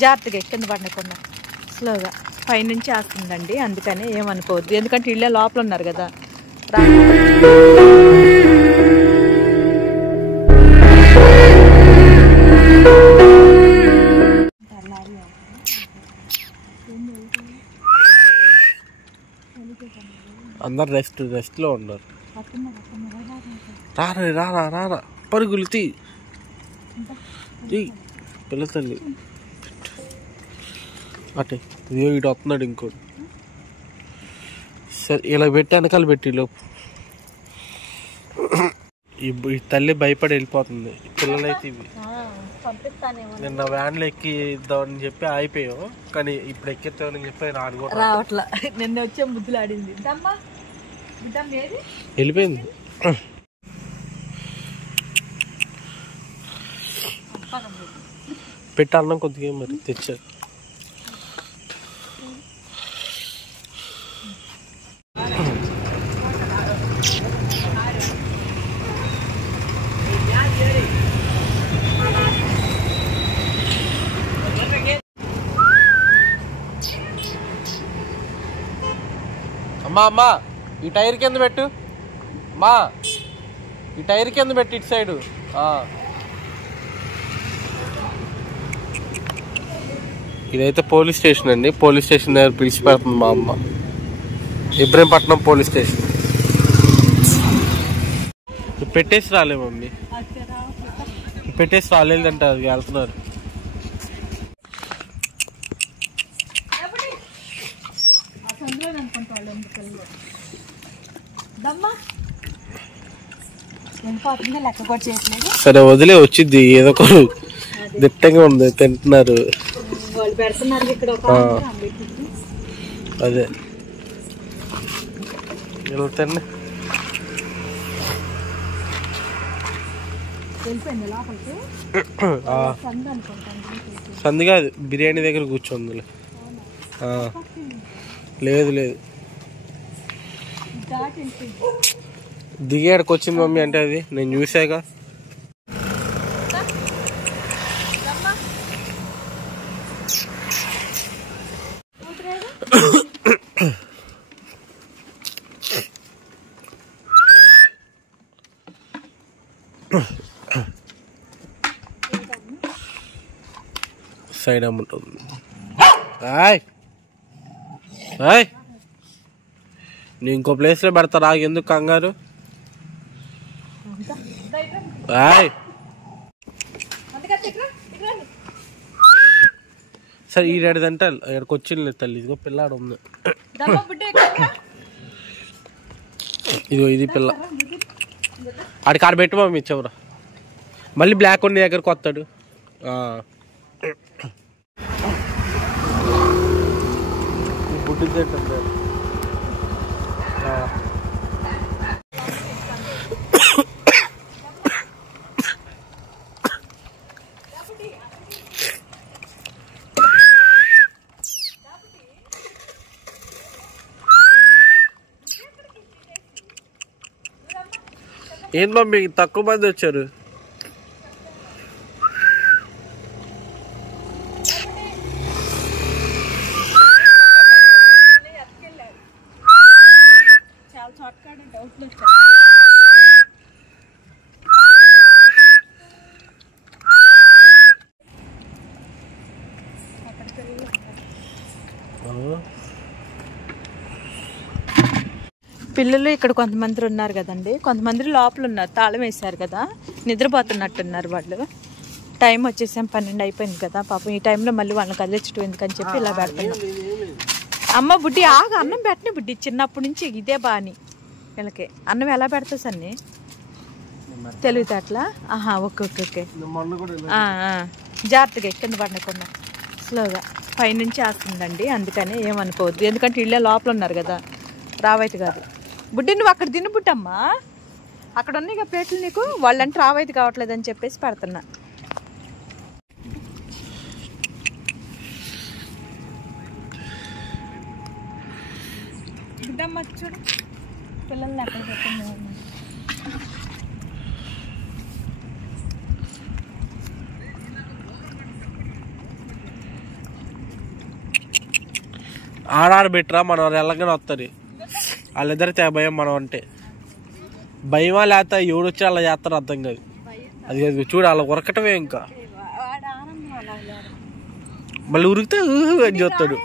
జాగ్రత్తగా కింద పడకుండా స్లోగా పైనుంచి వస్తుందండి, అందుకని ఏమనుకోవద్దు, ఎందుకంటే ఇళ్ళే లోపల ఉన్నారు కదా. అందరు రెస్ట్ లో ఉన్నారు. రారా రారా రారా పరుగులు తీ పిల్ల తల్లి అటే ఇటు వస్తున్నాడు ఇంకోటి. సరే ఇలా పెట్టి వెనకాల పెట్టి లోపు ఈ తల్లి భయపడి వెళ్ళిపోతుంది. పిల్లలైతే ఇవి నిన్న వ్యాన్లో ఎక్కి ఇద్దామని చెప్పి ఆగిపోయాం, కానీ ఇప్పుడు ఎక్కిద్దామని చెప్పి రావట్లా. నిన్న వచ్చే ముద్దులు ఆడింది, వెళ్ళిపోయింది. పెట్టి అన్నం కొద్దిగా మరి తెచ్చారు. అమ్మా అమ్మా ఈ టైర్ కింద పెట్టు, అమ్మా ఈ టైర్ కింద పెట్టు ఇటు సైడు. ఇదైతే పోలీస్ స్టేషన్ అండి. పోలీస్ స్టేషన్ దగ్గర పిలిచి పెడుతుంది మా అమ్మ. Ibrahimpatnam police station. పెట్టేసి రాలే మమ్మీ, పెట్టేసి రాలేదంట, అది వెళ్తున్నారు. సరే వదిలే, వచ్చింది ఏదో ఒక దిట్టంగా ఉంది, తింటున్నారు. అదే వెళ్తాను. సంది కాదు, బిర్యానీ దగ్గర కూర్చోందిలే. లేదు లేదు దిగేడకి వచ్చింది మమ్మీ అంటే అది నేను చూసాక. సైడ్ అమ్ముంటుంది. నేను ఇంకో ప్లేస్లో పెడతా, రాగి ఎందుకు కంగారు. సరే ఈ రెడదంటే ఇక్కడికి వచ్చింది తల్లి. ఇదిగో పిల్లాడు ఉంది, ఇదిగో ఇది పిల్ల. ఆడికి ఆడ పెట్టు మమ్మీ చివర, మళ్ళీ బ్లాక్ ఉండి దగ్గరకు వస్తాడు. బుడ్డిద్దేంటే ఏంటి మమ్మీ తక్కువ మంది వచ్చారు. పిల్లలు ఇక్కడ కొంతమంది ఉన్నారు కదండి, కొంతమంది లోపల ఉన్నారు, తాళం వేశారు కదా, నిద్రపోతున్నట్టున్నారు వాళ్ళు. టైం వచ్చేసాం 12 అయిపోయింది కదా పాపం. ఈ టైంలో మళ్ళీ వాళ్ళని కదిలించడం ఎందుకని చెప్పి ఇలా పెడుతున్నాం. అమ్మ బుడ్డి ఆగా అన్నం పెట్టిన బుడ్డి, చిన్నప్పటి నుంచి ఇదే బాని వీళ్ళకి. అన్నం ఎలా పెడతా సన్ని తెలివితే అట్లా. ఓకే ఓకే ఓకే జాగ్రత్తగా కింద పడకుండా స్లోగా పైనుంచి వస్తుందండి, అందుకని ఏమనుకోవద్దు, ఎందుకంటే ఇళ్ళే లోపల ఉన్నారు కదా. రావైతే కాదు బుడ్డి, నువ్వు అక్కడ తిను బుట్టమ్మా, అక్కడ ఉన్నాయి ఇక ప్లేట్లు నీకు. వాళ్ళంటే రావైతే కావట్లేదు అని చెప్పేసి పెడుతున్నా. బుడ్డమ్మ చూడు పిల్లల్ని అక్కడ పెట్టింది. ఆడాడబెట్టరా మనం ఎలాగైనా వస్తుంది. వాళ్ళిద్దరు తెగ భయం మనం అంటే. భయమా లేకపోతే ఎవడొచ్చి అలా చేస్తారో అర్థం కాదు. అది చూడు అలా ఉరకటమే. ఇంకా మళ్ళీ ఉరికితే అని చూస్తాడు.